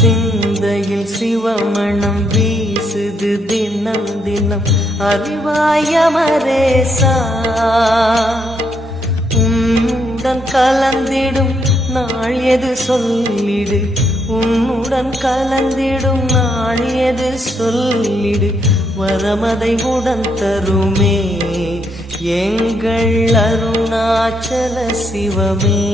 சிந்தையில் சிவமணம் வீசுது தினம் தினம் அறிவாயமரேசா உன்னுடன் கலந்திடும் நாள் எது சொல்லிடு உன்னுடன் கலந்திடும் நாள் எது சொல்லிடு வரமதை உடன் தருமே எங்கள் அருணாச்சல சிவமே.